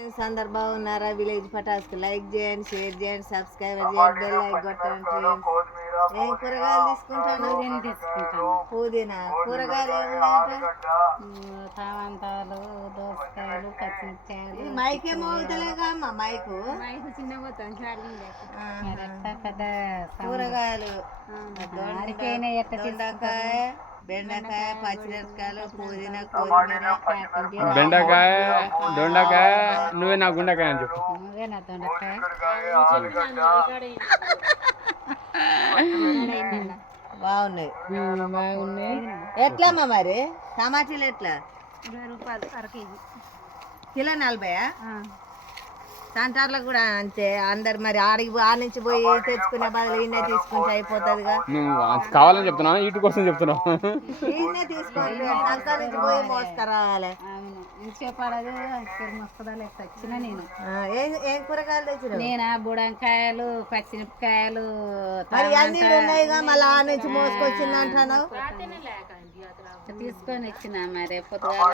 అందరు బాగున్నారా? Village పటాస్కి like చేయండి, షేర్ చేయండి, సబ్స్క్రైబ్ చేయండి, బెల్ లైక్ కొట్టండి. ఏం కూరగాయలు తీసుకుంటాను? పుదీనా కూరగాయలు ఏమున్నాయట? టమాటాలు, దోసకాయలు, పచ్చిమిరకాయలు. మైకే మోగుతలేగా అమ్మ మైకు. చిన్న పెద్ద కూరగాయలు దొండకాయ, బెండకాయ, పచ్చిమిరపకాయలు, పుదీనా, కొత్తిమీర, బెండకాయ, దొండకాయ. నువ్వే నా గుండకాయ అని చెప్పు. నువ్వే నా దొండకాయ. బాగున్నాయి. బాగున్నాయి. ఎట్లమ్మా మరి టమాటీలు ఎట్లా? 20 రూపాయలు అర కేజీ. కిలో 40. సెంటర్లో కూడా అంతే. అందరు మరి ఆడికి ఆ నుంచి పోయి తెచ్చుకునే బదులు ఈయనే తీసుకుంటే అయిపోతుందిగా. నువ్వు కావాలని చెప్తున్నా, ఇటు కోసం చెప్తున్నావు. ఈయనే తీసుకుంటే సంత నుంచి పోయి మోసుకురావాలి. వచ్చిన నేను ఏం కూరగాయలు తెచ్చిన? నేనా బుడంకాయలు, పచ్చిమిరపకాయలు మరి అన్ని ఉన్నాయిగా, మళ్ళీ ఆ నుంచి మోసుకొచ్చింది అంటున్నావు. తీసుకొని వచ్చిన మరి పొద్దుగా